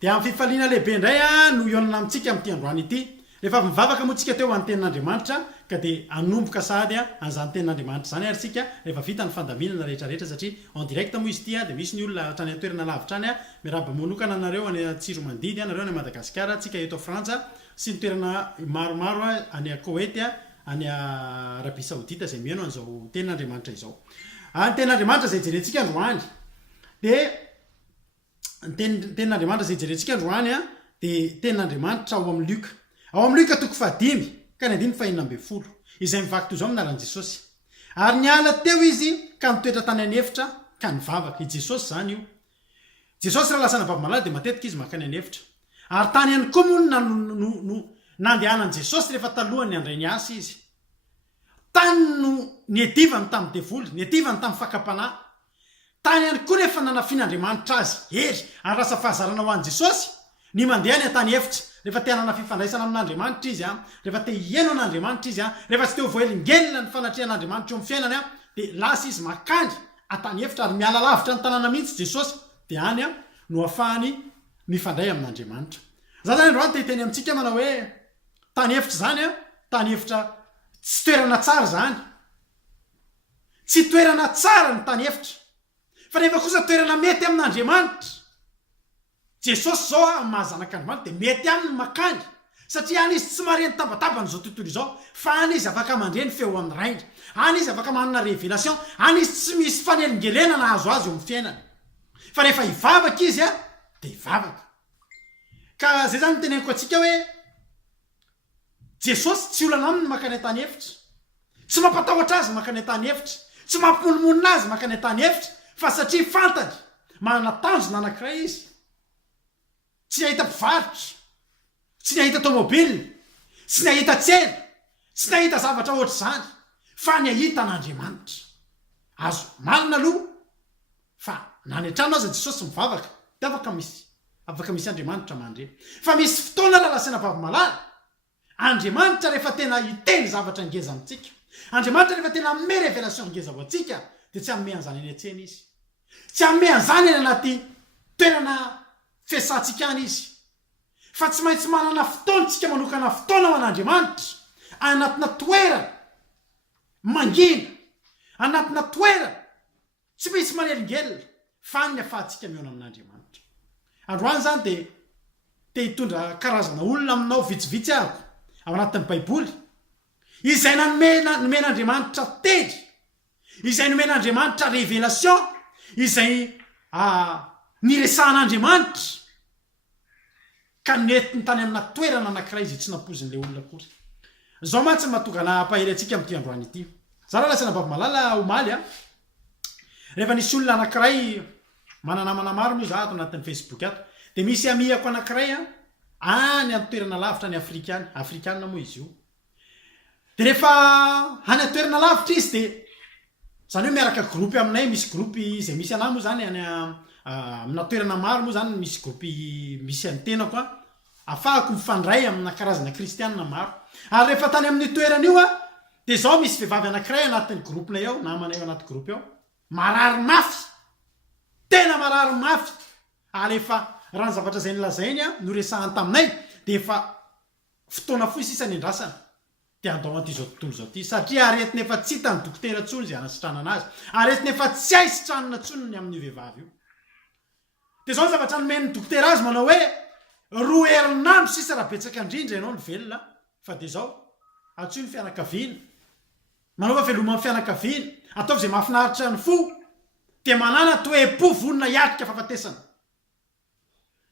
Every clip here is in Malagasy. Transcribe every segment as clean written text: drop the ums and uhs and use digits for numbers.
dia amin'ny fifaliana lehibe indray a no ionana amintsika amin'ity androany ity rehefa mivavaka moa tsika teo amin'ny tenin'andriamanitra ka dia anomboka sady a an'izany tenin'andriamanitra zany ary tsika rehefa vita ny fandaminana rehetrarehetra satria en direct moa izy ity a dia misy ny olona hatrany atoerana lavitra any a miaraba manokana anareo any tsiro mandidy anareo any Madagasikara tsika eto Frantsa sy ny toerana maromaro a any Koweït a any Arabie Saoudite zay mihaino an'izao tenin'andriamanitra izao ny tenin'andriamanitra zay jerentsika androany dia tenin'andriamanitra zay jerentsika androany a dia tenin'andriamanitra ao amin'ny Luka toko 5 ka ny 5:10 izay mivaky toy izao minaran'i Jesosy ary niala teo izy ka nitoetra tany anefitra ka nivavaka i Jesosy zany io Jesosy raha lasa navavy malala dia matetika izy makany anefitra ary tany ihany koa moa no nandehanan'i Jesosy rehefa talohany ny andray ny asa izy tany no niedivany tamin'ny devoly niedivany tamin'ny fakapanahy tany ihany koa rehefa nanafian'Andriamanitra azy hery ary rasa fahazarana ho an'i Jesosy ny mandeha ny tany efitra rehefa te hanana fifandraisana amin'Andriamanitra izy rehefa te hieno an'Andriamanitra izy rehefa tsy te ho voahelingelina ny fanatrehan'Andriamanitra eo amin'ny fiainany dia lasa izy makany atany efitra ary miala lavitra ny tanàna mihitsy Jesosy dia any no ahafahany mifandray amin'Andriamanitra za zany androany te hiteny amintsika manao hoe tany efitra zany tany efitra tsy toerana tsara zany tsy toerana tsara ny tany efitra fa rehefa kosa toerana mety amin'Andriamanitra Jesosy zao amin'ny mahazanak'Andriamanitra dia mety aminy makany satria any izy tsy mareny tabatabany zao tontolo izao fa any izy afaka mandreny feo amin'ny rainy any izy afaka manana révélation any izy tsy misy fanelingelena na azo azy eo amin'ny fiainany fa rehefa hivavaka izy dia hivavaka ka zay zany teneniko antsika hoe Jesosy tsy olana aminy makany tany efitra tsy mampatahotra azy makany tany efitra tsy mampimonomonina azy makany tany efitra fa satria fantany manana tanjona anankiray izy tsy nahita mpivarotra tsy nahita tomobily tsy nahita tsena tsy nahita zavatra ohatr' zany fa ny ahita an'Andriamanitra azo malina aloha fa nany an-trano aza Jesosy mivavaka dia afaka misy Andriamanitra mandre fa misy fotoana lalasena vavamalala Andriamanitra rehefa tena hiteny zavatra ngeza amintsika Andriamanitra rehefa tena me révélation ngeza ho antsika dia tsy amme an'izany eny an-tsena izy tsy amme an'izany eny anaty toerana fiasantsika any izy fa tsy maintsy manana fotoantsika manokana fotoana ho an'Andriamanitra anatina toerana mangina anatina toerana tsy misy manelingelina fa ny ahafahantsika miona amin'Andriamanitra androany zany dia te hitondra karazana olona aminao vitsivitsy ahako ao anatin'ny baiboly izay nomen'Andriamanitra teny izay nomen'Andriamanitra révélation izay niresahan'Andriamanitra ka netiny tany amina toerana anankiray izy tsy nampozin'le olona akory zao matsy mahatongana ampahery antsika amin'ity androany ity za raha lasana bavy malala omaly rehefa nisy olona anankiray mananamana maro moa za ato anatin'ny Facebook ato dia misy amiako anankiray any amin'ny toerana lavitra ny afrikanina moa izy io dia rehefa any atoerana lavitra izy dia zany hoe miaraka gropy aminay misy gropy izay misy anahy moa zany any amina toerana maro moa zany misy gropy misy antenako afahako mifandray amina karazana kristianina maro ary rehefa tany amin'ny toerana io dia zao misy vehivavy anankiray anatin'ny gropinay ao namanay ao anaty gropy ao marary mafy tena marary mafy ary efa raha ny zavatra zay nilazainy no resahany taminay dia efa fotoana foy sisa ny andrasana dia andao an'ity zao tontolo zao ty satria aretiny efa tsy hitany dokotera tsony zay anasitranana azy aretiny efa tsy aisitranana tsonony amin'ny vehivavy io dia zao ny zavatra nomen'ny dokotera azy manao hoe 2 herinandro sisa raha betsaka indrindra ianao ny velona fa dia zao atsoy ny fianakaviana manao fa veloma amin'ny fianakaviana ataovy zay mahafinaritra ny fo dia manana toe-po vonona hiatrika fahafatesana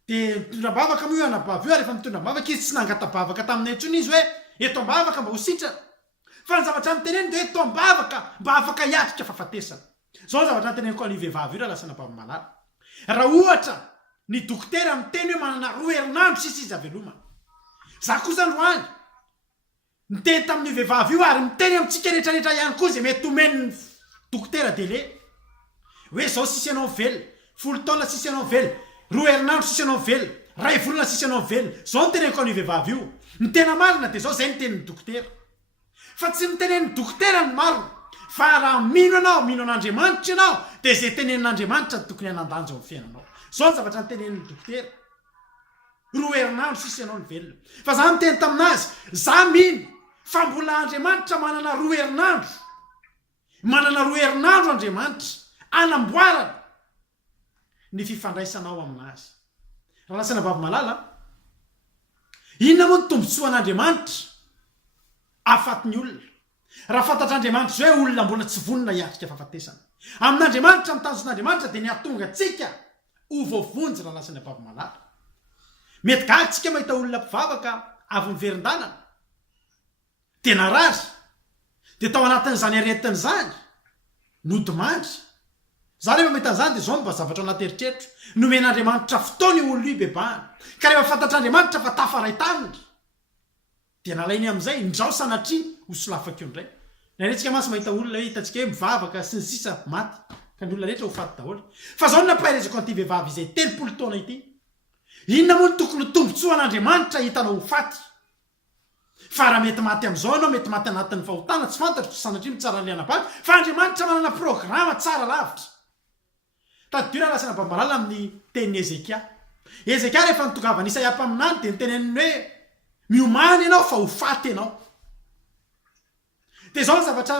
dia mitondra-bavaka moa io anabavy io rehefa mitondra-bavaka izy tsy nangatabavaka taminay intsony izy hoe eto ambavaka mba ho sitrana fa ny zavatra nyteneny dia hoe eto ambavaka mba afaka hiatrika fahafatesana zao ny zavatra nyteneniko an'io vehivavy io raha lasana bavy malala raha ohatra ny dokotera miteny hoe manana 2 herinandro sisa izy aveloma za kosa androany miteny tamin'io vehivavy io ary miteny amintsika rehetrarehetra ihany koa zay mety omen'ny dokotera dele hoe zao sisy ianao velona 10 taona sisy ianao velona 2 herinandro sisy ianao velona 2 volana sisy ianao velona zao niteneniko an'io vehivavy io ny tena marina dia zao zay nitenen'ny dokotera fa tsy nitenen'ny dokotera ny marina fa raha mino an'Andriamanitra ianao dia zay tenen'Andriamanitra tokony hanandanja amin'ny fiainanao zao ny zavatra nitenen'ny dokotera roa herinandro sisy ianao ny velona fa za miteny taminazy za miny fa mbola andriamanitra manana roa herinandro andriamanitra anamboarana ny fifandraisanao aminazy raha lasana vavy malala inona moa ny tombontsoa an'andriamanitra afatiny olona raha fantatr'andriamanitra zao hoe olona mbola tsy vonona hiatrika fahafatesana amin'andriamanitra mitanjon'andriamanitra dia ny atonga tsika ho voavonjy raha lasany vavy malala mety gaga tsika mahita olona mpivavaka avy miverin-dalana tena rary dia tao anatin'izany aretiny zany nodimandry za rehefa mahita an'izany dia zao mba zavatra anaty eritreritro nomen'andriamanitra fotoany olona io bebahana ka rehefa fantatr'andriamanitra fa tafaray taminy dia nalainy amin'izay indrao sanatria ho solafako io indray naretsika masy mahita olona hoe hitantsika hoe mivavaka sy ny sisa maty ka ny olona rehetra ho faty daholo fa zao nampaherezako an'ity vehivavy izay 30 taona ity inona moa ny tokony tombontsoa an'andriamanitra hitanao ho faty fa raha mety maty amin'izao ianao mety maty anatin'ny fahotana tsy fantatro sanatria mitsara liana-paty fa andriamanitra manana programa tsara lavitra tadidira lasana bamalala amin'ny teniny Ezekia rehefa nitongavana Isaia ampaminany dia niteneniny hoe miomany ianao fa ho faty ianao dia zao ny zavatra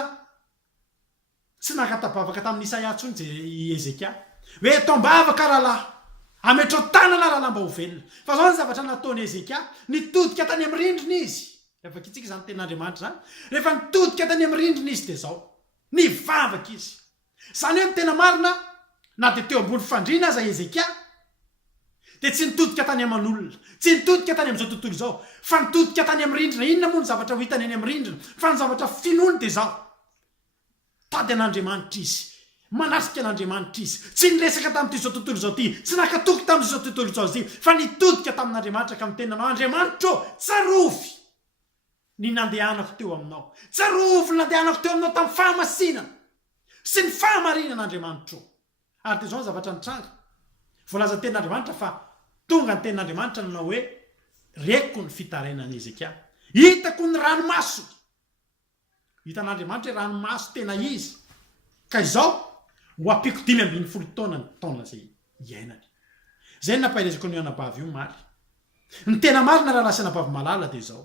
tsy nakatabavaka tamin'ny Isaia ntsony je Ezekia hoe tombavaka rahalahy ametrao tanana raha lamba ho velona fa zao ny zavatra nataony Ezekia nitodika tany amin'ny rindrina izy rehefa kitsika zany ten'andriamanitra zany rehefa nitodika tany amin'ny rindrina izy dia zao nivavaka izy zany hoe ny tena marina na dia teo ambony fandriana aza Ezekia dia tsy nitodika tany aman'olona tsy nitodika tany amin'izao tontolo izao fa nitodika tany amin'ny rindrina inona moa ny zavatra ho hitany any amin'ny rindrina fa ny zavatra finoany dia zao tady an'andriamanitra izy manatrika an'andriamanitra izy tsy niresaka tamin'ity zao tontolo izao ty tsy nakatoky tamin'izao tontolo izao ty fa nitodika tamin'andriamanitra ka mitenanao andriamanitra tsarovy ny nandehanako teo aminao tsarovy ny nandehanako teo aminao tamin'ny fahamasinana sy ny fahamarinan'andriamanitra ary dia zao ny zavatra nitranga voalaza tenin'andriamanitra fa tonga ny tenin'andriamanitra nanao hoe reko ny fitarainan'i Ezekia hitako ny ranomaso hitan'andriamanitra hoe ranomaso tena izy ka izao ho ampiko 5 taona zay iainany zay nampahirezako ny anabavy io mary ny tena marina raha lasana bavy malala dia zao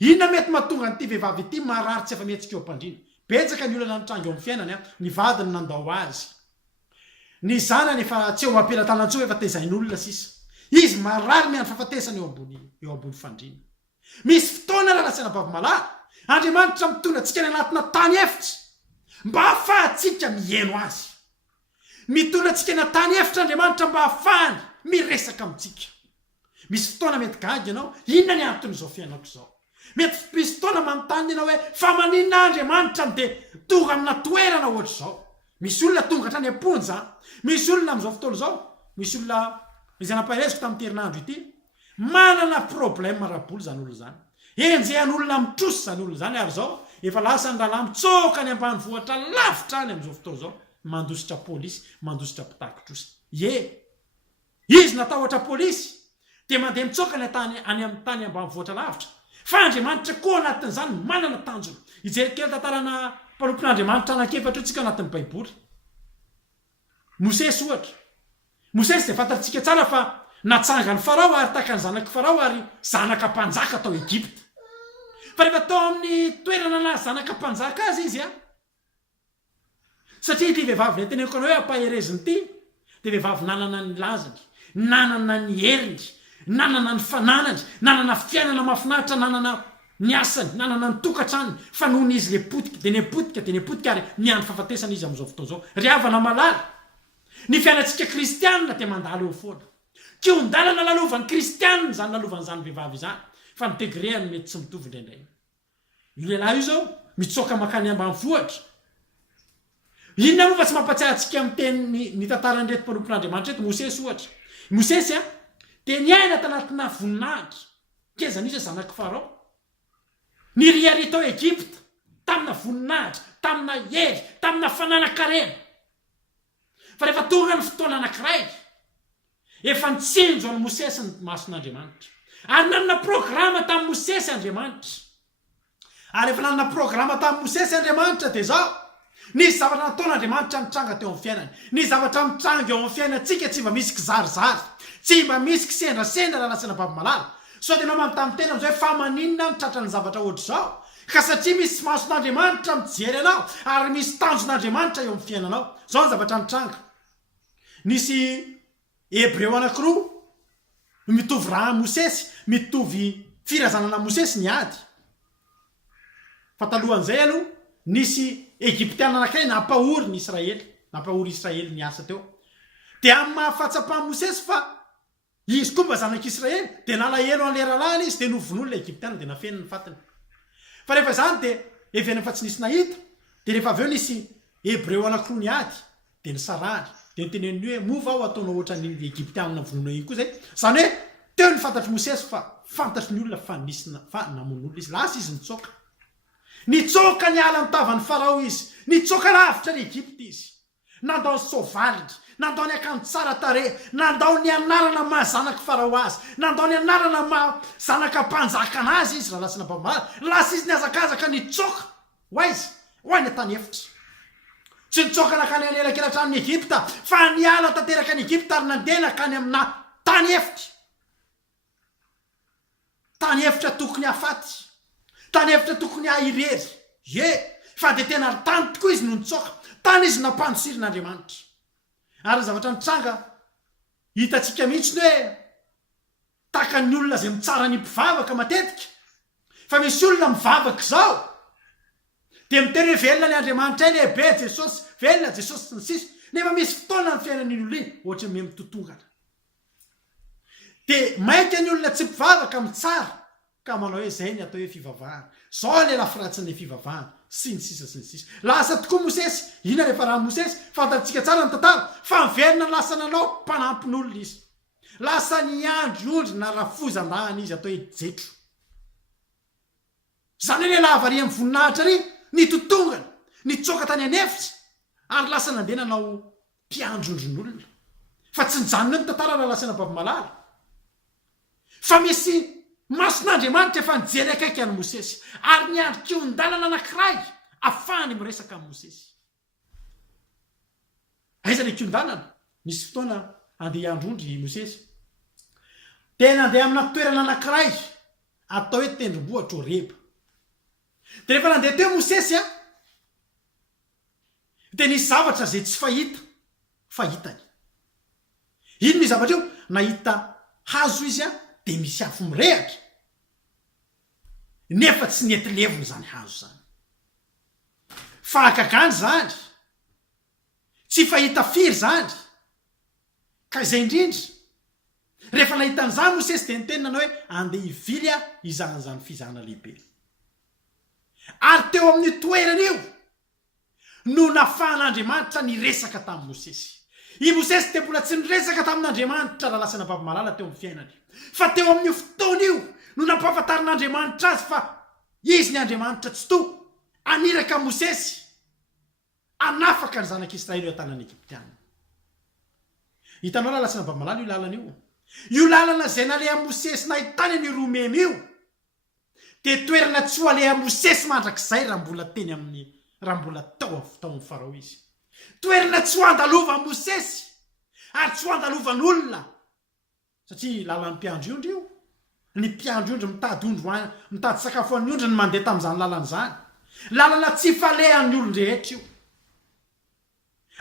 inona mety mahatonga nyity vehivavy ity marary tsy efa mihetsika eo ampandrina betsaka ny olona nitranga eo amin'ny fiainany ny vadiny nandao azy ny zanany efa tsy eo mampela-tanan-tsoa efa tezain'olona sisa izy marary miandro fahafatesana eo ambony fandrina misy fotoana raha lasana bavy malala andriamanitra mitondra antsika ny anatina tany efitra mba hahafahantsika mieno azy mitondra antsika na tany efitra andriamanitra mba hahafahany miresaka amintsika misy fotoana mety gaga ianao inona ny anton'izao fiainako izao mety misy fotoana manontany ianao hoe fa maninona andriamanitra dia tonga amina toerana ohatra izao misy olona tonga hatrany amponja misy olona amin'izao fotoana izao misy olona izay nampahireziko tamin'ny herinandro ity manana problème raboly zany olona zany enjehan'olona mitrosy zany olona zany ary zao efa lasa ny rahalahy mitsoka ny ambany vohatra lavitra any amin'izao fotoana izao mandositra polisy mandositra mpitakitrosy izy natahotra polisy dia mandeha mitsoka ny any amin'ny tany ambany vohatra lavitra fa andriamanitra koa anatin'izany manana tanjona ijerikely tantarana mpanompon'andriamanitra anakefatra io tsika anatin'ny baiboly Mosesy ohatra Mosesy dia fantatsika tsara fa natsanga ny farao ary taka ny zanaky farao ary zanaka mpanjaka tao Egypta fa rehefa tao amin'ny toerana na zanaka mpanjaka azy izy satria ity vehivavy ny teneniko anao hoe ampahereziny ity dia vehivavy nanana ny lazany nanana ny heriny nanana ny fananany nanana fiainana mahafinaritra nanana ny asany nanana ny tokantrany fa nohony izy le potika dia nepotika ary niandro fahafatesana izy amin'izao fotoana izao ry havana malala ny fiainantsika kristianina dia mandalo eo foana kiondalana lalovany kristianina zany lalovan'izany vehivavy izany fa ny degréany mety tsy mitovy indraindray io lehilahy io zao mitsoka makany ambany vohatra inona moa fa tsy mampatsiahy antsika amin'ny teny ny tantarany reto mpanompon'andriamanitra reto Mosesy ohatra Mosesy dia niaina tanatina voninahitra keza nisy zanaky farao ny riary tao Egypta tamina voninahitra tamina hery tamina fananakarena fa rehefa tonga ny fotoana anankiray efa nitsenjo any Mosesy ny mason'andriamanitra ary nanana programa tamin'ny Mosesy andriamanitra ary efa nanana programa tamin'ny Mosesy andriamanitra dia zao nisy zavatra nataon'andriamanitra mitranga teo amin'ny fiainany, nisy zavatra mitranga eo amin'ny fiainantsika tsy mba misy kizarizary, tsy mba misy kisendrasendra raha lasana babimalala. So tena manontany tena am'izay fa maninona mitratra ny zavatra ohatr' zao, ka satria misy mason'andriamanitra mijery anao ary misy tanjon'andriamanitra eo amin'ny fiainanao. Zao ny zavatra mitranga. Nisy hebreo anankiroa mitovy raha Mosesy, mitovy firazanana Mosesy ny ady. Fatalohan'izay aloha nisy Egyptiana anankiray nampahory ny Israely, nampahory Israely ny asa teo. Dia amin'ny mahafatsapa Mosesy fa izy koa mba zanak'Israely, dia nalahelo an'ilay rahalahiny izy dia novonoly ilay Egyptiana dia nafeniny fatiny. Fa rehefa izany dia evenina fa tsy nisy nahita, dia rehefa avy eo nisy hebreo anankiroa ny ady dia nisarahany. Dia niteneniny hoe mova aho ataonao ohatran'ny Egyptiana vonoina iny koa zay. Zany hoe teo ny fantatry Mosesy fa fantatry ny olona fa nisy fa namon'olona izy. Lasa izy nitsoaka. Nitsoaka ny ala nitavany Farao izy. Nitsoaka lavitra ny Egypte izy. Nandao ny sovaliny, nandao ny akanjo tsara tarehy, nandao ny anarana mahazanaka Farao azy, nandao ny anarana mahazanaka mpanjaka anazy izy raha lasana babimalala. Lasa izy niazakazaka nitsoaka. Hoaizy, hoany tany efitra. Tsy nitsoaka nakany anelakelatran'ny Egypta, fa niala tanteraka ny Egypta ary nandeha nakany amina tany efitra. Tany efitra tokony hafaty, tany efitra tokony hahirery. Fa dia tena tany tokoa izy no nitsoaka. Tany izy nampandosirin'Andriamanitra. Ary zavatra mitranga hitantsika mihitsy ny hoe tahaka ny olona izay mitsara ny mpivavaka matetika. Fa misy olona mivavaka izao dia mitery hoe velona ny Andriamanitra iny, lehibe Jesosy, velona Jesosy sy ny sisa. Nefa misy fotoana ny fiainan'iny olona iny ohatra hoe mitotongana. Dia mainka ny olona tsy mpivavaka mitsara ka manao hoe izay ny atao hoe fivavahana. Zao ilay lafiratsiny fivavahana sy ny sisa sy ny sisa. Lasa tokoa Mosesy, ina rehefa raha Mosesy fantatsika tsara ny tantara fa miverina lasa nanao mpanampin'olona izy. Lasa niandry na rafozan-dahana izy atao hoe jetro. Zany hoe lava ary amin'ny voninahitra ary nitotongana, nitsoaka tany anefitra ary lasa nandeha nanao mpiandrondron'olona. Fa tsy nijanona ny tantara raha lasana babimalala. Fa misy mason'Andriamanitra efa nijery akaiky an'i Mosesy ary niandry kion-dalana anankiray ahafahany miresaka amin'ny Mosesy. Aiza ilay kion-dalana? Nisy fotoana andeha hiandrondry Mosesy. Tena andeha amina toerana anankiray atao hoe tendrombohitra Horeba. Dia rehefa nandeha teo Mosesy dia nisy zavatra izay tsy fahitany. Ino ny zavatra io? Nahita hazo izy dia misy afo mirehatra. Nefa tsy nety levona zany hazo zany. Fahagagany zany. Tsy fahita firy zany. Ka izay indrindra. Rehefa nahitan'izany Mosesy dia niteny nanao hoe andeha hivily izany fizahana lehibe. Ary teo amin'ny toerana io no nafahan'Andriamanitra niresaka tamin'i Mosesy. I Mosesy dia mbola tsy niresaka tamin'Andriamanitra raha lasana babimalala teo amin'ny fiainany. Fa teo amin'ny fotoana io no nampahafantarin'Andriamanitra azy fa izy ny Andriamanitra tsy toa aniraka Mosesy anafaka ny zanak'Israely eo an-tanan'ny Egyptiana. Hitanao raha lasana babimalala io lalana io. Io lalana izay naleha Mosesy nahitany ny romemy io dia toerana tsy ho aleha Mosesy mandrakizay raha mbola teny amin'ny raha mbola tao amin'ny Farao izy. Toerana tsy ho andalova Mosesy ary tsy ho andalovan'olona. Satria lalan'ny mpiandry io. Ny mpiandry ondry mitady sakafo an'ny ondry ny mandeha tamin'izany lalana izany. Lalana tsy falehan'ny olon-drehetra io.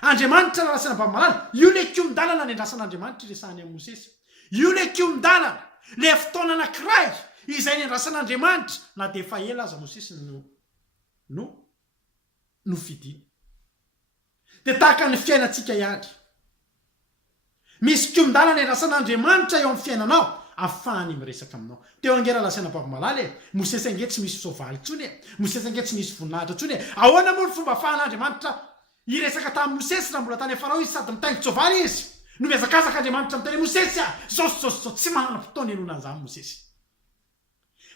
Andriamanitra raha lasana babimalala, io le kion-dalana ny andrasan'Andriamanitra iresahany amin'ny Mosesy. Io le kion-dalana, le fotoana anankiray izay ny andrasan'Andriamanitra na dia efa ela aza Mosesy no fidiny. Dia tahaka ny fiainantsika ihany. Misy kion-dalana andrasan'Andriamanitra eo amin'ny fiainanao ahafahany miresaka aminao. Teo angera lasana babimalala Mosesy ange tsy misy soavaly intsony Mosesy ange tsy misy voninahitra intsony ahoana moa ny fomba ahafahan'Andriamanitra hiresaka tamin'i Mosesy raha mbola tany Farao izy sady mitaingy soavaly izy no miazakazaka Andriamanitra miteny Mosesy zao tsy manana fotoana enona an'izany Mosesy.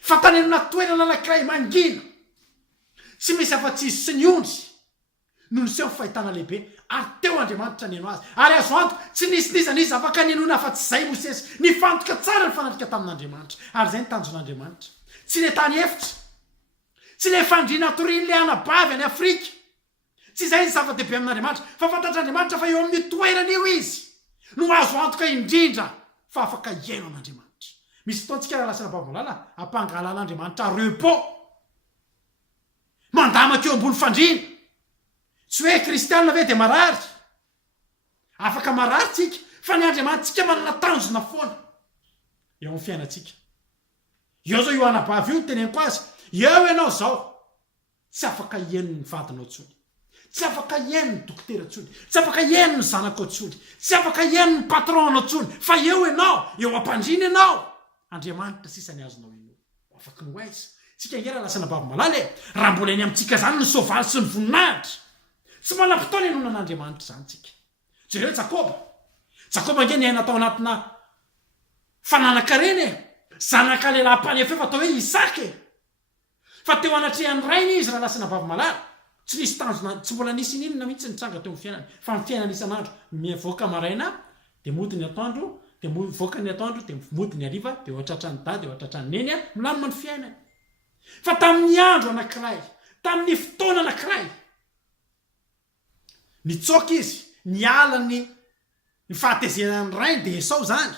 Fa tany enona toerana anankiray mangina tsy misy afa-tsy izy sy ny ondry no niseho fahitana lehibe ary teo Andriamanitra neno azy. Ary azo antoka tsy nisy afaka nenona afa-tsy izay Mosesy. Nifantoka tsara ny fanatrika tamin'Andriamanitra. Ary izay ny tanjon'Andriamanitra. Tsy le tany efitra, tsy le fandriana torian'ilay anabavy any Afrika, tsy izay ny zava-dehibe amin'andriamanitra fa fantatr'andriamanitra fa eo amin'ny toerana io izy no azo antoka indrindra fa afaka iaino an'andriamanitra. Misy fotoantsika raha lasana bavalala ampangalan'andriamanitra repos mandamaka eo ambony fandriana tsy hoe kristianina ve dia marary afaka marary tsika fa ny andriamanitsika manana tanjona foana eo amin'ny fiainantsika. Eo zao io anabavy io teneniko azy eo ianao zao tsy afaka ieno ny vadinao tsony, tsy afaka ieno ny dokotera tsony, tsy afaka ieno ny zanakao tsony, tsy afaka ieno ny patronanao tsony fa eo ianao eo ampandrina ianao andriamanitra sisany azonao ino afaka ny oaiza tsika ngera lasana bavy malala raha mbola eny amintsika zany ny soavaly sy ny voninahitra tsy manam-potoana enona an'andriamanitra zany tsika. Jereo Jakoba nge ny aina tao anatina fananakareny zanaka lehilahy-panefefa atao hoe Isaka fa teo anatrehany rainy izy raha lasana bavy malala tsy nisy tanjona tsy mbola nisy ninona mihitsy nitsanga teo amin'ny fiainany fa ny fiainany isan'andro mivoaka maraina dia mody ny atoandro dia voaka ny atoandro dia mody ny aliva dia ohatratrany dady ohatratrany neny milamina ny fiainany. Fa tamin'ny andro anankiray tamin'ny fotoana anankiray nitsoka izy niala ny fahatezerany rainy dia Esau zany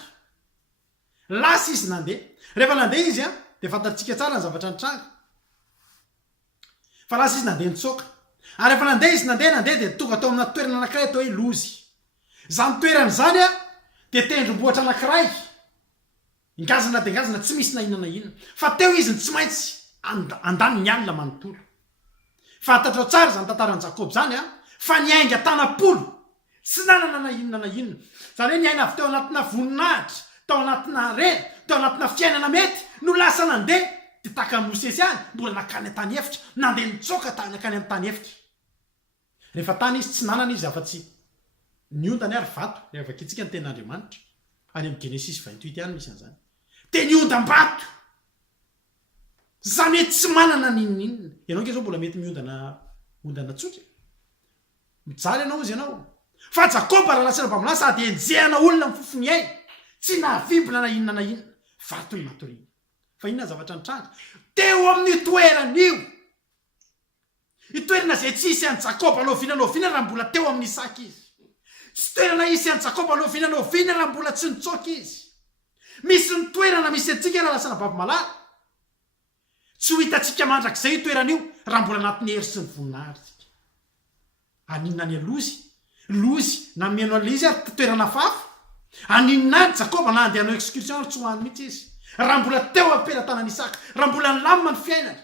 lasa izy nandeha. Rehefa nandeha izy dia fantatsika tsara ny zavatra nitranga fa lasa izy nandeha nitsoka ary rehefa nandeha izy nandeha dia tonga tao amina toerana anankiray atao hoe lozy. Zany toerana zany dia tendrombohitra anankiray ingazana dia ingazana tsy misy na inona na inona fa teo izy ny tsy maintsy andany ny alina manontolo. Fantatrao tsara zany tantaran'i Jakoba zany fa niainga tanapolo tsy nanana na inona na inona zany hoe niaina avy teo anatina voninahitra tao anatina reny tao anatina fiainana mety no lasa nandeha dia taka ny Mosesy any mbola nakany an-tany efitra nandeha nitsoka nakany amin'ny tany efitra. Rehefa tany izy tsy nanana izy afa-tsy niondany ary vato rehefa vakitsika ny tenin'Andriamanitra any amin'ny Genesis 28 any misy an'izany dia niondam-bato zany hoe tsy manana ninninona. Ianao nge zao mbola mety ondana tsotra mijaly ianao izy ianao fa Jakoba raha lasana bamilasa sady enjehana olona mifofony ainy tsy nahavimbina na inona na inona vato ny matoriana. Fa inona zavatra nitranga teo amin'ny toeran'io itoerana zay tsy isy an'i Jakoba anaoviana raha mbola teo amin'ny Isaka izy, tsy toerana isy an'i Jakoba anaoviana raha mbola tsy nitsoka izy. Misy ny toerana misy antsika raha lasana bavy malala tsy ho hitantsika mandrak'izay io toeran'io raha mbola anatin'ny hery sy ny voninahitra. Aninona ny lozy na mieno an'ilay izy ary toerana fafa aninona any Jakoba na andeha hanao excursion tsy ho any mihitsy izy raha mbola teo ampelantanan'i Isaka raha mbola nilamina ny fiainany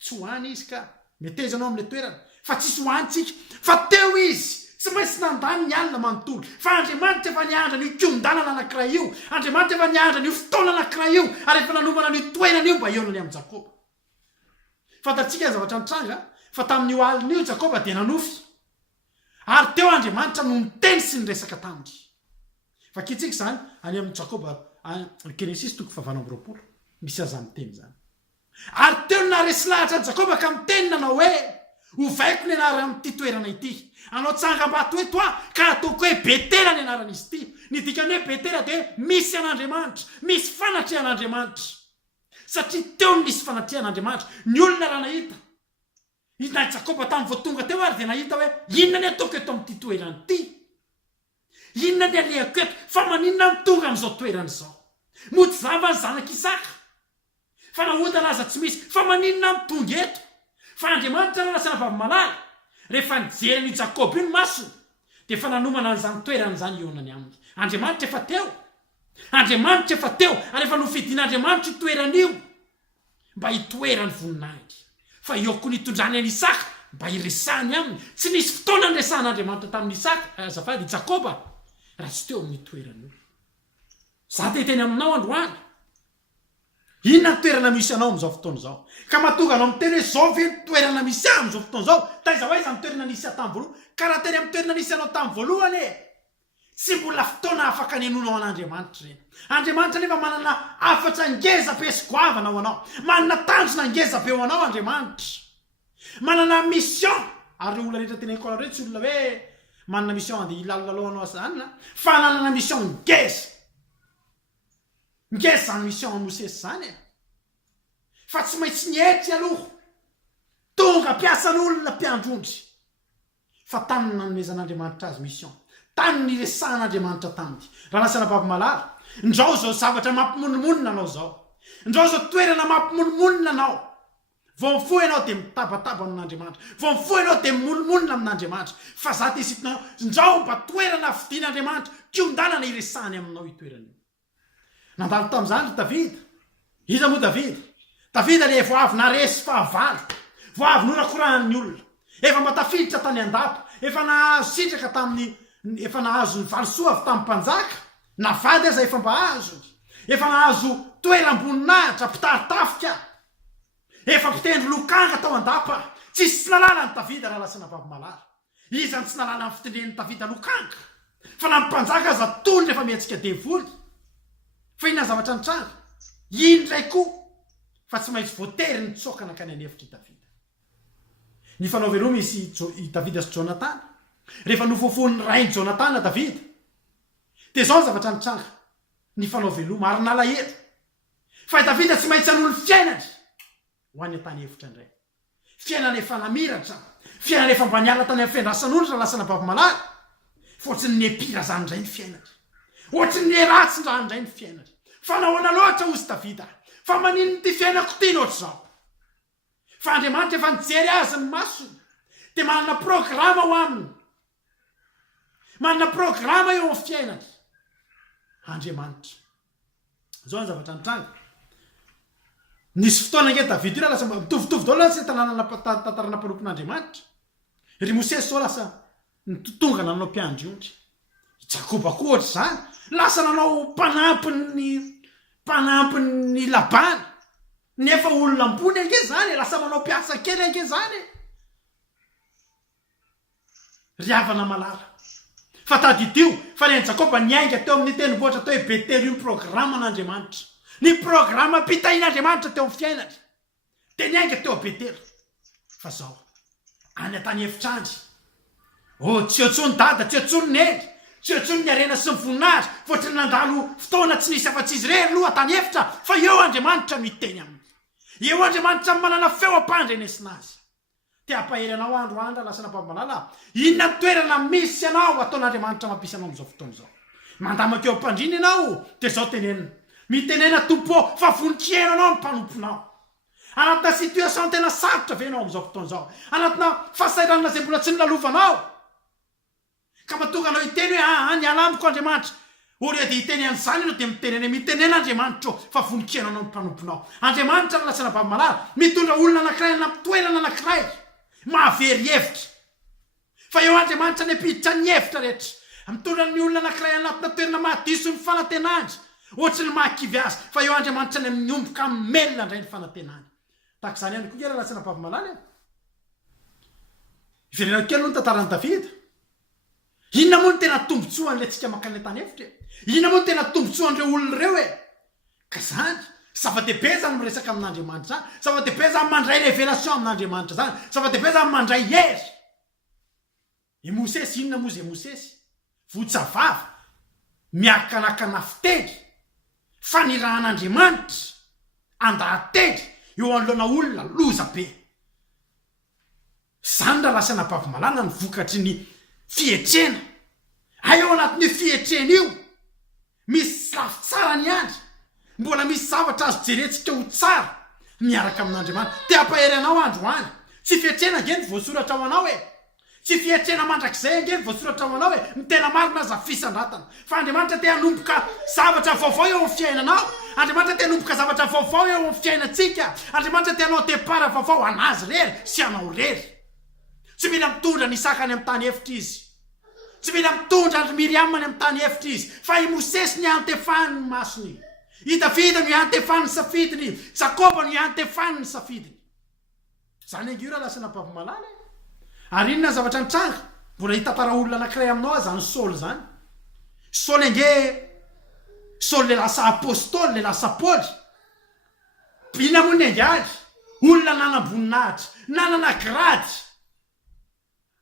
tsy ho any izy ka metezanao amin'ilay toerana fa tsisy ho anytsika fa teo izy tsy maintsy nandany ny alina manontolo fa Andriamanitra efa niandra n'io kondanana anankiray io, Andriamanitra efa niandra n'io fotoana anankiray io ary efa nanomana n'io toerana io mba eonany amin'ny Jakoba. Fantatsika ny zavatra nitranga fa tamin'io alin'io Jakoba dia nanofy ary teo Andriamanitra no niteny sy ny resaka taminy. Fa kitsika zany any amin'ny Jakoba Genesis 19 misy aza miteny zany ary teo naresy lahatra ny Jakoba ka miteny nanao hoe hovaiko ny anarana amin'ity toerana ity anao tsangam-bato eto ka ataoko hoe Betela ny anaran'izy ity. Ny dikany hoe Betela dia misy an'Andriamanitra, misy fanatrehan'Andriamanitra satria teo nisy fanatrehan'Andriamanitra. Ny olona raha nahita na Jakoba tamin'ny vao tonga teo ary dia nahita hoe inona ny ataoko eto amin'ity toerana ity, inona ny alehako eto fa maninona ny tonga amin'izao toerana izao. Mody zava ny zanaka Isaka fa nahodana aza tsy misy fa maninona ny tonga eto. Fa Andriamanitra raha lasana vavy malala rehefa nijerany io Jakoba io ny masony dia efa nanomana an'izany toerana izany ionany aminy. Andriamanitra efa teo ary efa nofidian'Andriamanitra io toeran'io mba hitoerany voninahitra fa eoko nitondrany an'i Isaka mba hiresahany aminy. Tsy nisy fotoana niresahan'Andriamanitra tamin'ny Isaka azafady Jakoba raha tsy teo amin'ny toeran'io. Za teteny aminao androany inona ny toerana misy anao amin'izao fotoana izao ka mahatonga anao miteny hoe zao ve ny toerana misy amin'izao fotoana izao. Taiza hoe izany toerana nisy tamin'ny voalohany karaha teny amin'ny toerana nisy anao tamin'ny voalohany tsy mbola fotoana afaka nenonao an'Andriamanitra reny. Andriamanitra nefa manana afatra ngeza-be sy goavana ho anao, manana tanjona ngeza-be ho anao Andriamanitra, manana mission. Ary olona rehetra teneniko anareo tsy olona hoe manana mission andeha hilalalaoanao zany fa nanana mission ngeza zany mission Mosesy zany fa tsy maintsy nietry aloha tonga mpiasan'olona mpiandrondry fa taniny nanomezan'andriamanitra azy mission tany niresahan'andriamanitra taminy raha lasana bavimalala ndrao zao zavatra mampimononmonina anao zao ndrao zao toerana mampimononmonina anao vao mifo ianao de mitabataba amin'andriamanitra vao mifo ianao de mimononmonina amin'andriamanitra fa za te sitinao ndrao mba toerana fidian'andriamanitra kiondanana iresahany aminao itoerana io nandalo tam'izany davida iza moa davida le vo avy naresy fahavalo vo avy norakorahan'ny olona efa mba tafiditra tany andapa efa nahazo sitraka tamin'ny efa nahazo ny valosoa avy tamin'ny mpanjaka navady aza efa mba azony efa nahazo toeram-boninahitra mpitaritafika efa mpitendry lokanga tao andapa tsisy tsy nalala ny davida raha lasana vavimalala izany tsy nalala ny fitendren'ny davida lokanga fa na mpanjaka aza tony rehefa miatsika devoly fa ina zavatra nitranga iny ndray koa fa tsy maintsy voatery ny tsokana ka ny anevitra i davida ny fanao veloa misy i davida sy jonatana rehefa nofofon'ny rainy jonatana davida de zao ny zavatra nitranga ny fanao veloma ary nalahelo fa i davida tsy maintsy hanolo fiainany ho any an-tany hevitra indray fiainana efa namiratra fiainana efa mba niala tany amin'ny fiandrasan'olo raha lasana bavimalala fotsiny ny epira zany indray ny fiainany ohatriny ny eratsy ndrany indray ny fiainany fa nahoana loatra ozy davida fa maninony ty fiainako ty loatra zao fa andriamanitra efa nijery azy ny masony de manana programa ho aminy manana programa eo amin'ny fiainany andriamanitra zao ny zavatra nitranga nisy fotoana nge davida io raha lasa mitovitovy dao lasa tantarana mpanompon'andriamanitra ry mosesy zao lasa nitotonga nanao mpiandry ondry jakoba koa ohatry zany lasa nanao mpanampiny labany nefa olona ambony ange zany lasa manao mpiasa kely ange zany ry havana malala fa tadidio fa leny jakoba niainga teo amin'ny teniboatra teo hoe betely io ny programa an'andriamanitra ny programa pitain'andriamanitra teo amin'ny fiainany de niainga teo betely fa zao any an-tany efitrandry tsy otsony dada tsy otsony neny tsy otsony ny arena sy nyvoninahitra fotriny nandalo fotoana tsy nisy afa-tsy izy rery loha tany efitra fa eo andriamanitra miteny aminy eo andriamanitra manana feo am-pandrenesina azy te ampahery anao androandra lasana bavimalala inona toerana misy anao ataon'andriamanitra mampisy anao am'izao fotoana zao mandamako eo ampandriny ianao de zao tenenina mitenena tompo fa voninkiena anao ny mpanomponao anatina situation tena sarotra ve anao am'izao fotoana zao anatina fahasairanana zay mbola tsy nilalovanao ka matonga anao iteny hoe ny alamiko andriamanitra oria de iteny an'izany anao de mitenen'andriamanitra fa voninkiena anao ny mpanomponao andriamanitra ny lasana bavimalala mitondra olona anankiray nampitoerana anankiray mahavery hevitra fa eo andriamanitra ny apiditra ny hevitra rehetra mitondra ny olona anankiray anatina toerana mahadiso ny fanatenany ohatsy ny mahakivy azy fa eo andriamanitra ny amin'ny omboka amin'ny melona indray ny fanatenany tahaka izany ihany koa nge raha lasana bavimalala iverenako kely aloha ny tantarany davida inona moa ny tena tombotsoan'le tsika makany tany efitra inona moa ny tena tombotsoan'ireo olona ireo ka zany zava-dehibe zany miresaka amin'andriamanitra zany zava-dehibe zany mandray révélation amin'andriamanitra zany zava-dehibe zany mandray hery i mosesy inona moa zay mosesy votsavava miakanakana fitely fanirahan'andriamanitra andahately eo anoloana olona loza be zany raha lasana bavimalala ny vokatry ny fietrena eo anatin'io fietrena io misy lafy tsara ny andry mbola misy zavatra azo jerentsika ho tsara miaraka amin'andriamanitra te ampahery anao androany tsy fietrena nge ny voasoratra ao anao tsy fietrena mandrakizay nge ny voasoratra ao anao ny tena marina aza fisandratana fa andriamanitra te hanomboka zavatra vaovao eo amin'ny fiainanao andriamanitra te hanomboka zavatra vaovao eo amin'ny fiainatsika andriamanitra te hanao depara vaovao anazy rery sy anao rery tsy mila mitondra ny sakany amin'ny tany efitra izy tsy mila mitondra ny miriamany amin'ny tany efitra izy fa i mosesy ny antefany ny masony i davida no antefany ny safidiny jakoba no antefany ny safidiny zany ange io raha lasana bavimalala ary inona zavatra nitranga mbola hitantara olona anankiray aminao zany saoly zany saoly ange saoly le lasa apôstôly le lasa paoly ina moa ny angady olona nanamboninahitra nanana grady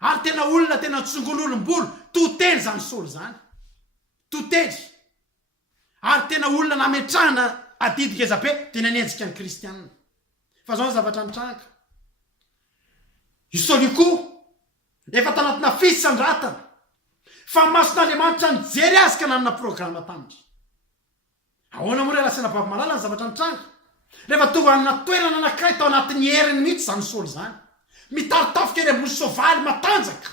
ary tena olona tena tsongololombolo totely zany saoly zany totely ary tena olona nametrahana adidika ezabe tena nienjika ny kristianina fa zao ny zavatra nitranga i saoly koa efa tanatina fisandratana fa mason'andriamanitra nijery azy ka nanana programa tamindry ahoana moa re lasana bavimalala ny zavatra nitranga rehefa tonga anina toerana anankiray tao anatin'ny heriny mihitsy zany soly zany mitaritafika eny ambony sovaly matanjaka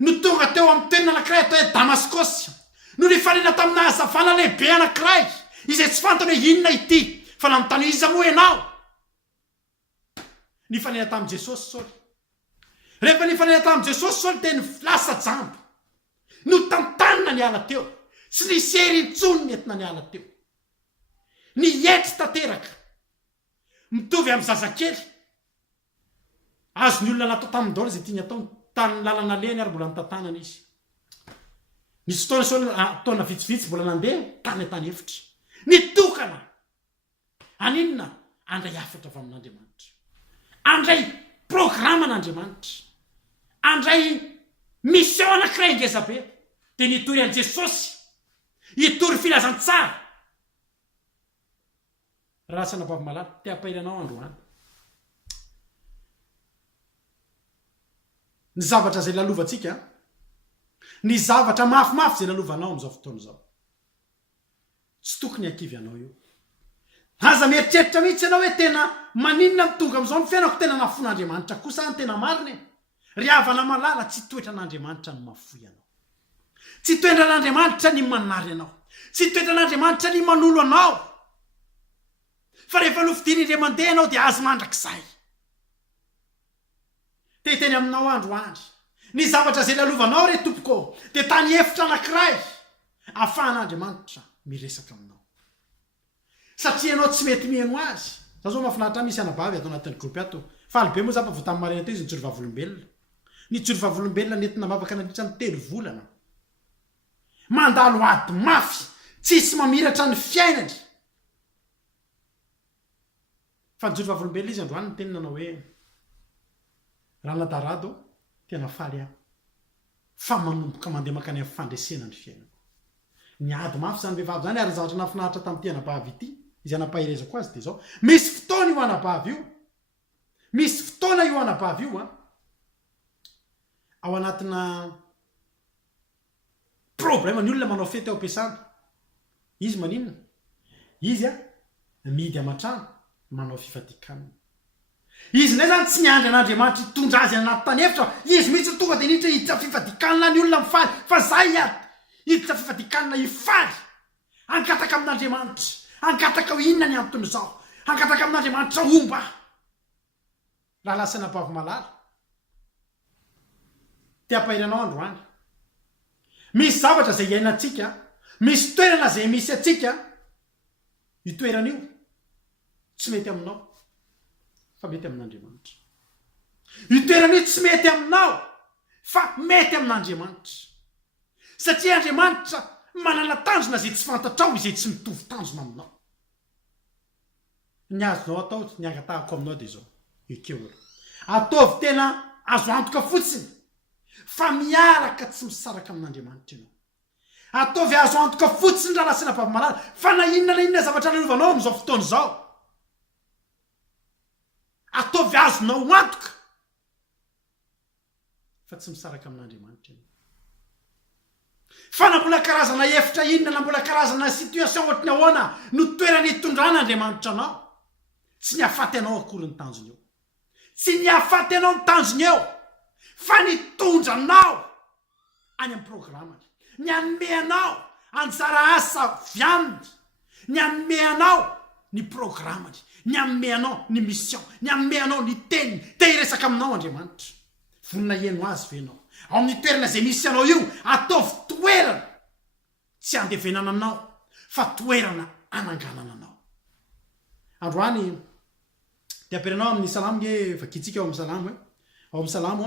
no tonga teo amin'ny toerana anankiray atao hoe damaskosy no nifanena tamina hazavana lehibe anankiray izay tsy fantany hoe inona ity fa nanontany iza moa ianao nifanena tamin'i jesosy soly rehefa nifanena tamin'i jesosy soly dia ny lasa jambo no tantanina ny ala teo sy ny sery intsony ny entina ny ala teo ny etry tanteraka mitovy amin'ny zazakely azo ny olona natao tamin'ny daola zay tiany atao tany lalana leny ary mbola nitantanana izy nisy fotoana soly taona vitsivitsy mbola nandeha tany an-tany efitra nitokana aninona andray afatra avy amin'andriamanitra andray programan'andriamanitra andray mission anankiray ngezabe dia nitory an' jesosy hitory filazantsara rasana bavimalala te apairanao androany ny zavatra zay lalovantsika ny zavatra mafimafy zay lalovanao am'izao fotoana zao tsy tokony ankivy anao io aza mieritreritra mihitsy ianao hoe tena maninona mitonga am'izao ny fiainako tena nafon'andriamanitra kosa ny tena mariny ry havana malala tsy toetra n'andriamanitra ny mafoy anao tsy toetra n'andriamanitra ny manary anao tsy toetra n'andriamanitra ny manolo anao fa rehefa nofidinyndre mandeha anao dia azo mandrakizay teteny aminao androandry ny zavatra zay lalovanao re tompoko dia tany efitra anankiray ahafahan'andriamanitra miresaka aminao satria ianao tsy mety mihaino azy za zao mahafinaritra misy anabavy atao anatin'ny gropy ato fa alibe moa zapa vo tamin'ny marina teo izy nitsory vavolombelona nitsory vavolombelona nentina mavaka nandritra ny 3 volana mandalo ady mafy tsisy mamiratra ny fiainany fa nitsory vavolombelona izy androany ny tenina anao hoe raha nadarado tena faly aho fa manomboka mandeha makany amin'ny fandresena ny fiainana ny ady mafy zany vehivavy zany ary ny zavatra nafinaritra tamin'ity anabavy ity izay anapahirezako azy dia zao misy fotoana io anabavy io misy fotoana io anabavy io ao anatina problema ny olona manao fety ao am-piasana izy maninona izy midy amatrano manao fifadikanina izy nay zany tsy niandry an'andriamanitra hitondra azy anaty tany efitra izy mihitsy tonga dia niditra hiditra fifadikanina ny olona mifaly fa zay a hiditra fifadikanina hifaly angataka amin'andriamanitra angataka ho inona ny antony zao angataka amin'andriamanitra omba raha lasana bavimalala te ampairanao androany misy zavatra zay iainantsika misy toerana zay misy atsika itoeran'io tsy mety aminao fa mety amin'andriamanitra itoeran'io tsy mety aminao fa mety amin'andriamanitra satria andriamanitra manana tanjona zay tsy fantatrao izay tsy mitovy tanjona aminao ny azonao atao ny angatahako aminao dia zao ekeo ataovy tena azo antoka fotsiny fa miaraka tsy misaraka amin'andriamanitra ianao ataovy azo antoka fotsiny raha lasina bavimalala fa na inona zavatra lalovanao am'izao fotoana zao ataovy azonao antoka fa tsy misaraka amin'andriamanitra ianao fa na mbola karazana efitra inona na mbola karazana situation ohatrany ahoana no toerany hitondran'andriamanitra anao tsy niafaty anao akory ny tanjony eo tsy niafaty anao ny tanjony eo fa nitondranao any amin'ny programany ny anome anao anjara asa vianiny ny anome anao ny programany ny anome anao ny mission ny anome anao ny teniny te hiresaka aminao andriamanitra vonina ieno azy venao ao amin'ny toerana zay misy anao io ataovy toerana tsy andevenana anao fa toerana ananganana anao androany te ampiranao amin'ny salamo nge vakitsika ao amin'ny salamo ao amin'ny salamo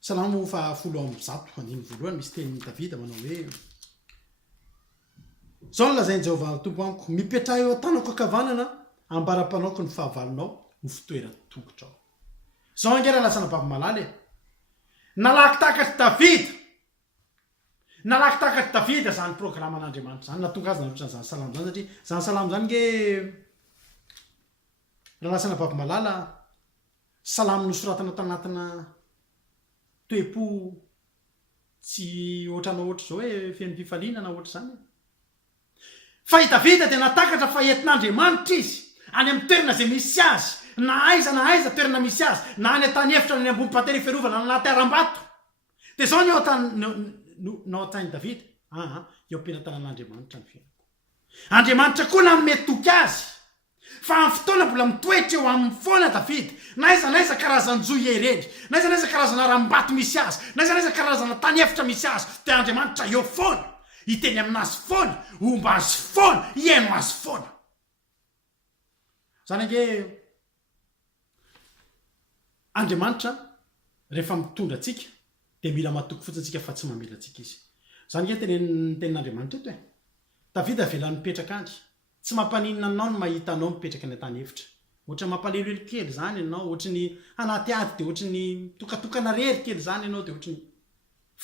salamo fa 10:1 voalohany misy teny Davida manao hoe zao lazainy Jehovah tompo amiko mipetraha eo tanako akavanana ambaram-panaoko ny fahavalonao ho fitoerana tongotrao zao angera lasana bavimalala nalaky takatry Davida nalaky takatry Davida zany programan'andriamanitra zany natonga azy narotrany zany salamo zany satria zany salamo zany nge raha lasana bavimalala salamy nosoratana tanatina toepo tsy ohatranao ohatra zao hoe feno fifalinana ohatra zany fahitavita dia natakatra fahetin'andriamanitra izy any amin'ny toerana zay misy azy na aiza toerana misy azy na any atany efitra ny ambony patery ferovana anaty aram-bato dia zao ny naotany davida eo am-pinatanan'andriamanitra ny fiainako andriamanitra koa na metoky azy fa amin'ny fotoana mbola mitoetra eo amin'ny foana davida naiza karazan-joy ereny naiza karazana aram-bato misy azy naiza karazana tany efitra misy azy dia andriamanitra eo foana hiteny aminazy foana omba azy foana hiaino azy foana zany ange andriamanitra rehefa mitondra atsika dia mila matoky fotsiny tsika fa tsy mamela atsika izy zany nge tenin'andriamanitra eto davida velany mipetraka andry tsy mampaninina anao no mahita anao mipetraka ny atany hevitra ohatra mampalelelo kely zany ianao ohatra ny anaty ady dia ohatra ny tokatokana rery kely zany ianao dia ohatra ny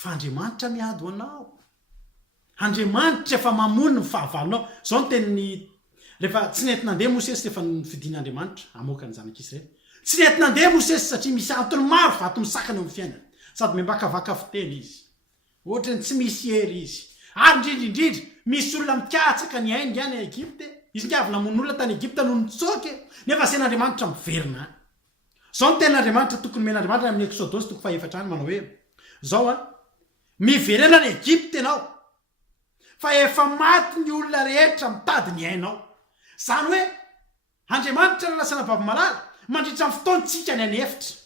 fa andriamanitra miady ho anao andriamanitra efa mamono ny fahavalonao zao no teniny rehefa tsy nety nandeha mosesy rehefa nifidian'andriamanitra amoaka ny zanak'israely tsy nety nandeha mosesy satria misy antony maro vato misakana eo amin'ny fiainana sady membakavaka fiteny izy ohatra ny tsy misy hery izy ary indrindrindrindra misy olona mikatsaka ny ainy any Egipte izy ngavina mon'olona tany Egipta no nitsoky nefa sen'andriamanitra miverina any zao no ten'andriamanitra tokony men'andriamanitra amin'ny Exodosy toko faefatra any manao hoe zao miverena ny Egipte ianao fa efa maty ny olona rehetra mitady ny ainao zany hoe andriamanitra rahalasana babo-malala mandritra ny fotoantsika ny any efitra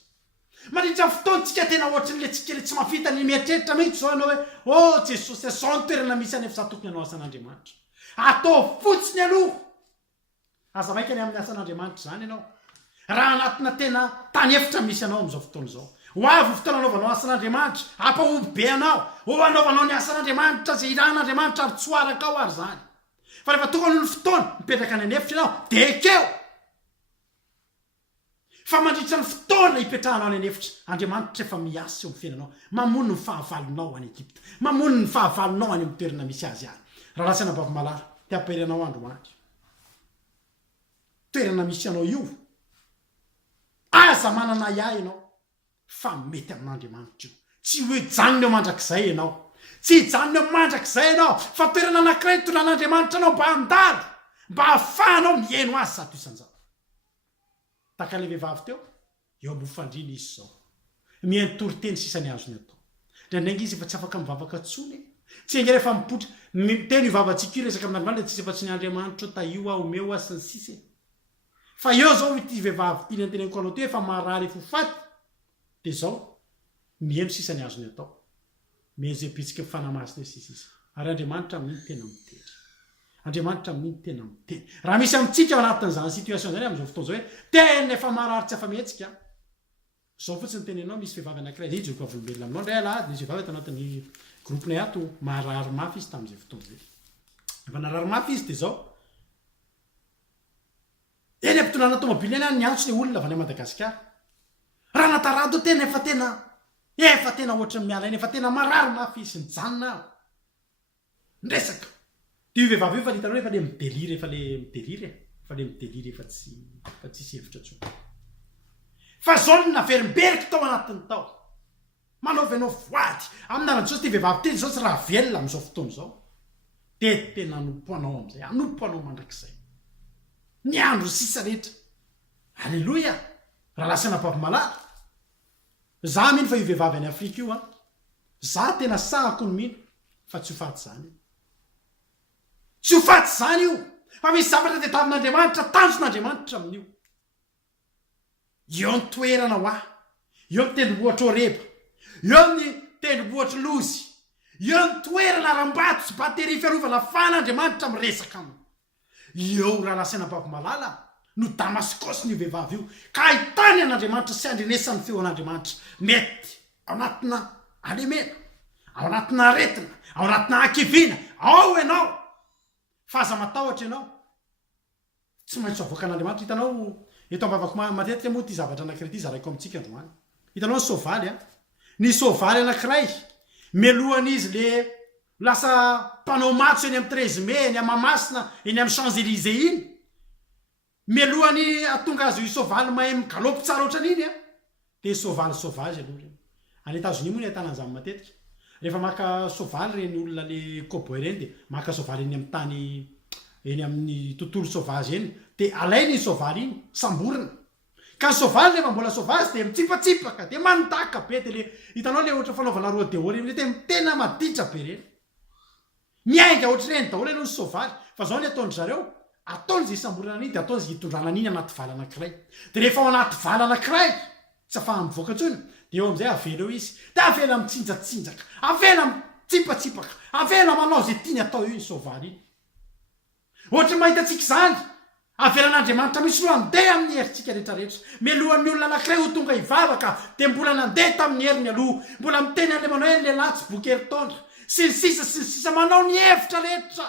mandritra ny fotoantsika tena ohatran'le tsika le tsy mafita ny mieritreritra mihitsy zao ianao hoe jesosy zao ny toerana misy any efa za tokony anao asan'andriamanitra atao fotsiny aloha aza maika ny amin'ny asan'andriamanitra zany ianao raha anatina tena tany efitra misy anao am'izao fotoana zao ho avy fotoana anaovanao asan'andriamanitra ampahoby be anao ho anaovanao ny asan'andriamanitra zay iran'andriamanitra ary tsoaraka ao ary zany fa rehefa tonga noho ny fotoana mipetraka any anefitra ianao de ekeo fa mandritra ny fotoana hipetrahanao any anefitra andriamanitra efa miasa eo mifiainanao mamono ny fahavalonao any Egipta mamono ny fahavalonao any amin'ny toerana misy azy any raha lasana babo-malala te amperianao andro mandry toerana misy anao io aza manana iay ianao fa mety amin'andriamanitra io tsy hoe janony eo mandrakizay ianao tsy janony eo mandrakizay ianao fa toerana anankiray tonan'andriamanitra anao mba andalo mba hahafahanao miaino azy zato isan'izao taka le vehivavy teo eo ambofandrina izy zao mientory teny sisany azony atao ndraindraingy izy efa tsy afaka mivavaka tsony tsy enga rehefa mipotra teny ivavatsika io resaka amin'andriamanitra tsisy efa tsy ny andriamanitra taio aho omeo azy sy ny sisy fa eo zao ity vehivavy ity nenteneniko anao ty efa marary efo faty dia zao mieno sisany azony atao mezepitsika fanamazy teo sisy ary andriamanitra amin'iny tena miteny andriamanitra amin'iny tena miteny raha misy amintsika ao anatin'izany situation zany amin'izao fotoana zao hoe tena efa marary tsy afa-mihetsika zao fotsiny tenenao misy vehivavy anankiray zay joko avolombelona aminao ndray alahady misy vehivavy ato anatin'ny groupeny ato marary mafy izy tamin'izay fotoana zay efa narary mafy izy dia zao eny ampitonana tomobily eny any antso le olona avy any Madagasikara raha natarado tena efa tena ohatry ny miala eny efa tena marary mafy izy nijanona ndresaka dia io vehivavy io fa hitanao efa le mideliry efa le mideliry efa tsisy hevitra tsony fa zao ny naverimberika tao anatiny tao manaovy anao voady aminaran'izao ty vehivavy teny zao tsy raha velona amin'izao fotoana zao dia tena anompo anao am'izay anompo anao mandrakizay ny andro sisa rehetra alleloia raha lasana babo-malala za mino fa io vehivavy any Afrika io za tena sahako ny mino fa tsy ho faty zany tsy ho faty zany io fa misy zavatra dia tavin'andriamanitra tanjon'andriamanitra amin'io eo ny toerana ho ahy eo ny tendrombohatra oreba eo ny tendrombohatra lozy eo ny toerana aram-bato sy batery fiarovana fan'andriamanitra miresaka aminy eo raha lasaina babo-malala no damaskosy ny vehivavy io ka ahitany an'andriamanitra sy andrenesany feo an'andriamanitra mety ao anatina alemena ao anatina aretina ao anatina akivina ao ianao fa aza matahotra ianao tsy maintsy avoaka an'andriamanitra hitanao eto ambavako matetika moa ty zavatra anankiray ty zaraiko amintsika androany hitanao ny sovaly ny sovaly anankiray melohan'izy le lasa mpanao matso eny amin'ny 13 mai eny Mahamasina eny amin'ny Champs-Élysées iny melohany atonga azy io sovaly mahay migalopy tsara ohatran'iny de sovaly sauvage aloha reny any États-Unis moa ny ahitana an'izany matetika rehefa maka sovaly reny olona le cowboy reny de maka sovaly eny amin'ny tany eny amin'ny tontolo sauvage eny de alainy iny sovaly iny samborina ka ny sovaly rehefa mbola sauvage de mitsipatsipaka de mandaka be de le hitanao le ohatra fanaovana rodeo reny le tena maditra be reny miainga ohatra reny daholo aloha ny sovaly fa zao ny ataony zareo ataony zay samborana an'iny de ataony zay hitondrana an'iny anaty vala anankiray de rehefa ao anaty vala anankiray tsy afaha mivoaka ntsony de eo am'izay avela eo izy de avela mitsinjatsinjaka avela mitsipatsipaka avela manao zay tiany atao io ny sovaly iny ohatra mahitatsika zany avelan'Andriamanitra misy loha andeha amin'ny herintsika rehetrarehetra mialohan'ny olona anankiray ho tonga hivavaka de mbola nandeha tamin'ny heriny aloha mbola miteny an'le manao hoe lehilahy tsy boky heritondra sy ny sisa manao ny hevitra rehetra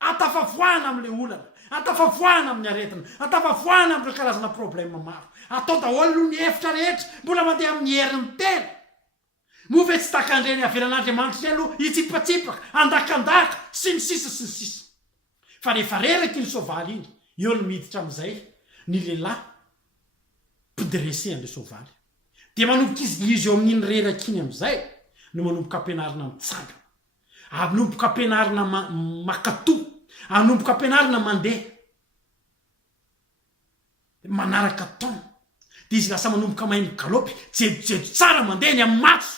atafavoana am'le olana atafavoana amin'ny aretina atafavoana am'ireo karazana problème maro atao daholo aloha ny hevitra rehetra mbola mandeha amin'ny heriny tena move tsy takan'ireny avelan'Andriamanitra iny aloha hitsipatsipaka andakandaka sy ny sisa fa rehefa reraky ny sovaly iny eo no miditra am'izay ny lehilahy mpidresse an'le sovaly de manomboka izy eo amin'iny reraky iny am'izay no manomboka ampianarina mitsanga anomboka ampianarina makato anomboka ampianarina mandeha manaraka taona de izy lasa manomboka mahay migalopy jejojejo tsara mandeha ny amin'ny matso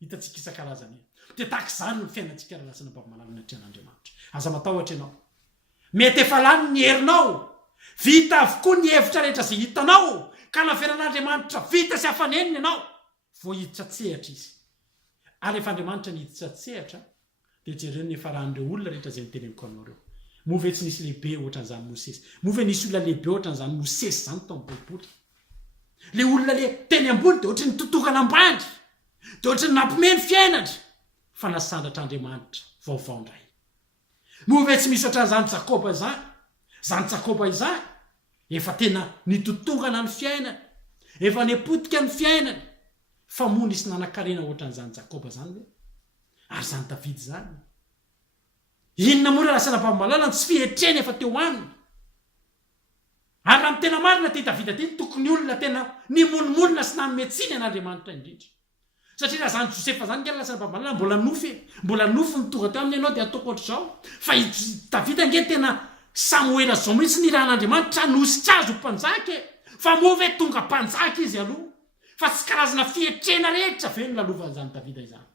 hitatsika isan-karazany de tahaka izany no fiainantsika rahalasana bavamalala natrean'Andriamanitra aza matahotra ianao mety efa lany ny herinao vita avokoa ny hevitra rehetra zay hitanao ka naveran'Andriamanitra vita sy hafaneniny ianao vo hiditra tsehatra izy ary efa Andriamanitra ny hiditra tsehatra de jereo ny efa rahan'ireo olona rehetra zay niteneniko anareo move tsy nisy lehibe ohatran'izany Mosesy move nisy olona lehibe ohatran'izany Mosesy zany tao amin'ny baiboly le olona le teny ambony de ohatry ny totokana ambandry de ohatry ny nampomeny fiainany fa nasandratr'Andriamanitra vaovao ndray move tsy misy ohatran'izany Jakoba izany efa tena nitotongana ny fiainany efa nepotika ny fiainany fa moa nisy nanakarena ohatran'izany Jakoba zany le ary zany Davidy zany inona moa rasana bavamalala tsy fihetrena efa teo aminy ary raha tena marina ty Davidy ty tokony olona tena nimonimolina sy nametsiny an'Andriamanitra indrindra satria raha zany Josefa zany ngely lasana bavamalala mbola nofy ny tonga teo amin'ny ianao de ataoko ohatr'izao fa Davidy ange tena Samoela zao mihitsy ny rahan'Andriamanitra nositra azy ho mpanjaka fa move tonga mpanjaka izy aloha fa tsy karazana fietrena rehetra ve no lalovan'izany Davida izany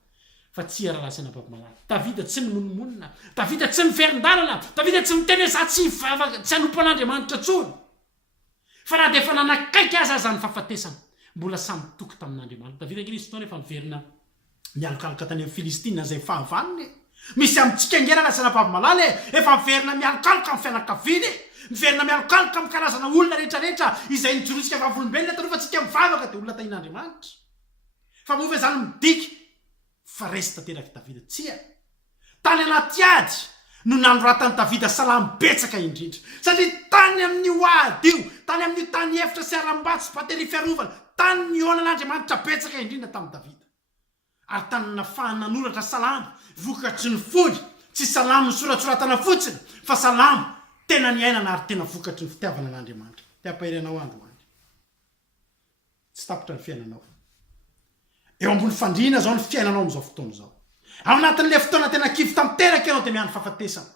fa tsy aralasana bavamalala Davida tsy nimonimolina Davida tsy miverin-dalana Davida tsy miteny za tsy hanompo an'Andriamanitra tsony fa raha de efa nanakaiky aza zany fahafatesana mbola samy toky tamin'Andriamanitra Davida nge nisy fotoana efa miverina mialokaloka tany amin'ny Filistina zay fahavalony misy amintsika ngena lasana bavamalala efa miverina mialokaloka amin'ny fianakaviany miverina mialokaloka amin'ny karazana olona rehetrarehetra izay nijorotsika vavolombelona taloha fa tsika mivavaka de olona tain'Andriamanitra fa move zany midiky fa resy tanteraky Davida tsia tany anaty ady no nanoratany Davida salamy betsaka indrindra satria tany amin'ny oady io tany amin'ny tany efitra sy aram-batsy batery fiarovana tany nionan'Andriamanitra betsaka indrindra tamin'ny Davida ary tany nafahana nanoratra salamy vokatry ny foly tsy salamy nysoratsoratana fotsiny fa salamy tena ny ainana ary tena vokatry ny fitiavana an'Andriamanitra te ampahiranao androany tsy tapotra ny fiainanao eo ambony fandriana zao ny fiainanao am'izao fotoana zao ao anatin'le fotoana tena kivy tamteraka ianao de miany fahafatesana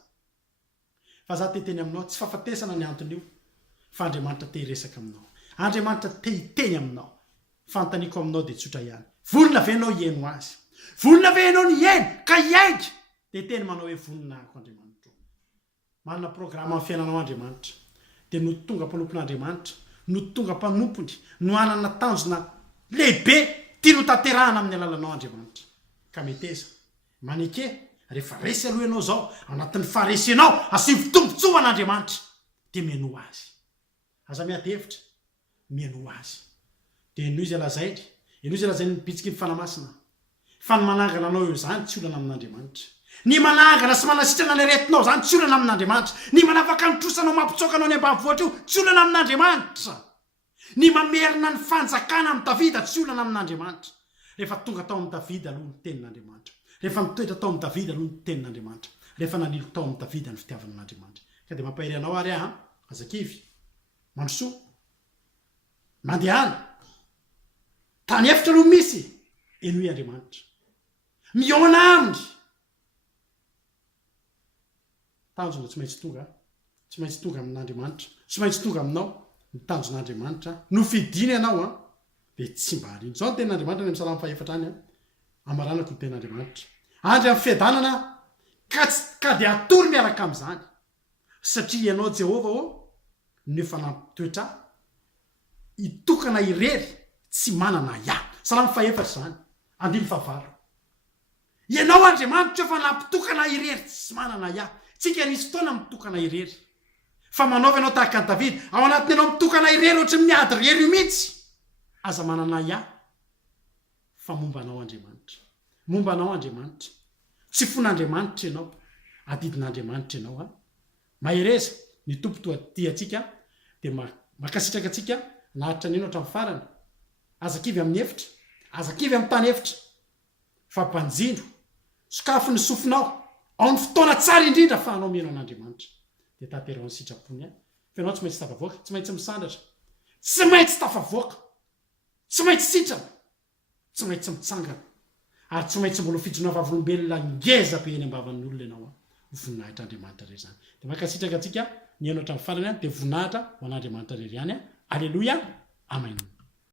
fa za teteny aminao tsy fahafatesana ny antony io fa Andriamanitra te hiresaka aminao Andriamanitra te hiteny aminao fantaniko aminao de tsotra ihany volona venao hieno azy volona venao ny hieny ka hiaiky de teny manao hoe voninahiko Andriamanitra manana programma amin'ny fiainanao Andriamanitra de no tonga mpanompon'Andriamanitra no tonga mpanompony no anana tanjona lehibe tia no tanterahana amin'ny alalanao Andriamanitra ka meteza manike rehefa resy aloha ianao zao anatin'ny faharesenao asivy tombontsoa an'Andriamanitra de mieno azy aza miadevitra mieno azy de eno izy alazainy eno izy alazainy nibitsika ny fanamasina fa ny manangana anao eo zany tsy olana amin'Andriamanitra ny manangana sy manasitrana ny aretinao zany tsy olana amin'Andriamanitra ny manavaka ny trosanao mampitsokanao ny ambanivohatra io tsy olana amin'Andriamanitra ny mamerina ny fanjakana amin'ny Davida tsy olana amin'Andriamanitra rehefa tonga tao amin'ny Davida aloha ny tenin'Andriamanitra rehefa mitoetra tao amin'ny Davida aloha ny tenin'Andriamanitra rehefa nanilo tao amin'ny Davida ny fitiavan'Andriamanitra ka de mampahery anao ary azakivy mandrosoa mandehana tany efitra no misy enoy Andriamanitra miona aminy tanjona tsy maintsy tonga tsy maintsy tonga amin'Andriamanitra tsy maintsy tonga aminao ny tanjon'Andriamanitra no fidina ianao de tsy mba hariny zao ny ten'Andriamanitra ny Psalamy 4 any amaranako ny ten'Andriamanitra andry amin'ny fiadanana ka de atory miaraka amin'izany satria ianao Jehova nefa nampitoetra itokana irery tsy manana ya Salamy 4 zany 5 ianao Andriamanitra efa nampitokana irery tsy manana ya tsika nisy fotoana mitokana irery fa manaova ianao tahaka ny David ao anatiny ianao mitokana irery ohatry miady rery io mihitsy aza manana ya fa mombanao Andriamanitra tsy fon'Andriamanitra ianao adidin'Andriamanitra ianao mahereza ny tompo toa ty atsika de makasitraka atsika nahatra nino hatramin'ny farany azakivy amin'ny efitra azakivy amin'ny tany efitra fa mpanjindro sokafo ny sofinao ao ny fotoana tsara indrindra fa anao meno an'Andriamanitra de taterao ny sitrapony fa ianao tsy maintsy tafavoaka tsy maintsy misandratra tsy maintsy tafavoaka tsy maintsy sitrana tsy maintsy mitsangana ary tsy maintsy mbola fijona vavolombelona ngeza be eny ambavan'ny olona ianao voninahitra Andriamanitra rery zany de makasitraka atsika ny eno hatramin'ny farany de voninahitra ho an'Andriamanitra rery ihany aleloia amen